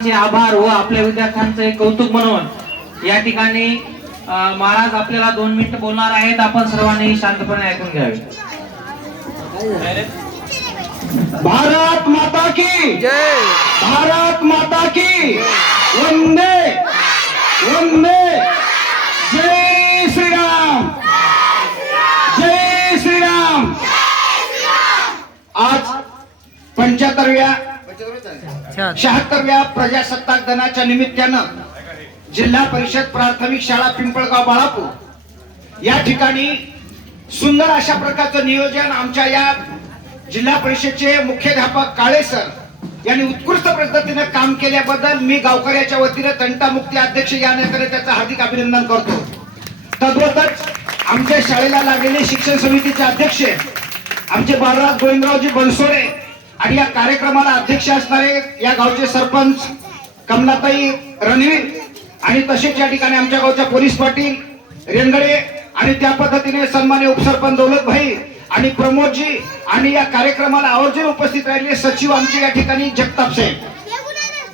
आभार व आपल्या विद्यार्थ्यांचे कौतुक म्हणून या ठिकाणी महाराज आपल्याला 2 मिनिट बोलणार आहेत। आपण सर्वांनी शांतपणे ऐकून घ्यावे। भारत माता की जय, भारत माता की वंदे वंदे, जय श्रीराम, जय श्रीराम। आज 75व्या 76व्या प्रजासत्ताक दिनाच्या निमित्तानं जिल्हा परिषद प्राथमिक शाळा पिंपळगाव बाळापूर या ठिकाणी सुंदर अशा प्रकारचं नियोजन आमच्या या जिल्हा परिषदेचे मुख्याध्यापक काळे सर यांनी उत्कृष्ट पद्धतीने काम केल्याबद्दल मी गावकऱ्याच्या वतीने तंटामुक्ती अध्यक्ष या नेत्याने त्याचं हार्दिक अभिनंदन करतो। तद्वतच आमच्या शाळेला लागलेले शिक्षण समितीचे अध्यक्ष आमचे बाळराज गोविंदरावजी बनसोडे आणि या कार्यक्रमाला अध्यक्ष असणारे या गावचे सरपंच कमलाताई रणवीर आणि तसेच या ठिकाणी आमच्या गावच्या पोलीस पाटील रेंगडे आणि त्या पद्धतीने सन्मान्य उपसरपंच दौलतभाई आणि प्रमोदजी आणि या कार्यक्रमाला आवर्जून उपस्थित राहिलेले सचिव आमचे या ठिकाणी जगताप साहेब।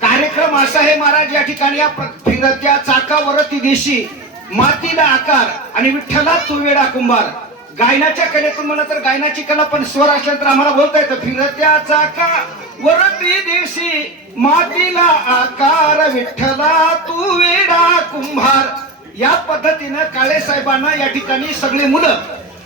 कार्यक्रम असा आहे महाराज, या ठिकाणी या फिरत्या चाकावरती देशी मातीला आकार आणि विठ्ठला तू वेडा कुंभार गायनाच्या कलेतून म्हणा तर गायनाची कला पण स्वर असल्या तर आम्हाला बोलता येतं। फिरत्या चाकावरती देशी मातीला आकार विठ्ठला तू वेडा कुंभार या पद्धतीनं काळे साहेबांना या ठिकाणी सगळे मुलं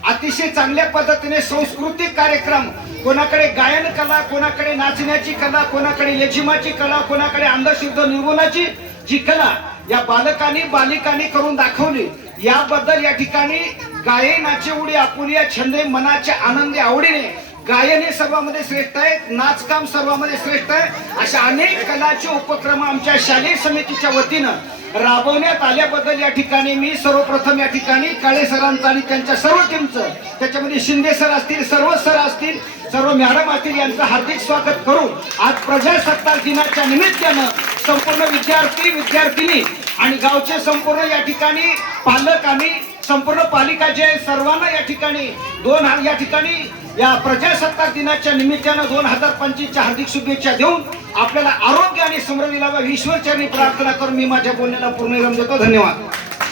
अतिशय चांगल्या पद्धतीने सांस्कृतिक कार्यक्रम, कोणाकडे गायन कला, कोणाकडे नाचण्याची कला, कोणाकडे लेझिमाची कला, कोणाकडे अंधश्रद्धा निर्मूलनाची जी कला या बालकांनी बालिकांनी करून दाखवली। याबद्दल या ठिकाणी गायनाची उडी आपुलिया छंदे मनाच्या आनंदी आवडीने गायन हे सर्वांमध्ये श्रेष्ठ आहे, नाचकाम सर्वांमध्ये श्रेष्ठ आहे अशा अनेक कलाचे उपक्रम आमच्या शालेय समितीच्या वतीनं राबवण्यात आल्याबद्दल या ठिकाणी मी सर्वप्रथम या ठिकाणी काळे सरांचं आणि त्यांच्या सर्व टीमचं, त्याच्यामध्ये शिंदे सर असतील, सर्व सर असतील, सर्व मॅडम असतील यांचं हार्दिक स्वागत करून आज प्रजासत्ताक दिनाच्या निमित्तानं संपूर्ण विद्यार्थी विद्यार्थिनी आणि गावचे संपूर्ण या ठिकाणी पालक आणि संपूर्ण पालिका जे सर्वांना या ठिकाणी या प्रजासत्ताक दिनाच्या निमित्तानं 2025 च्या हार्दिक शुभेच्छा देऊन आपल्याला आरोग्य आणि समृद्धी लाभावी ईश्वरचरणी प्रार्थना करून मी माझ्या बोलण्याला पूर्ण विराम देतो। धन्यवाद।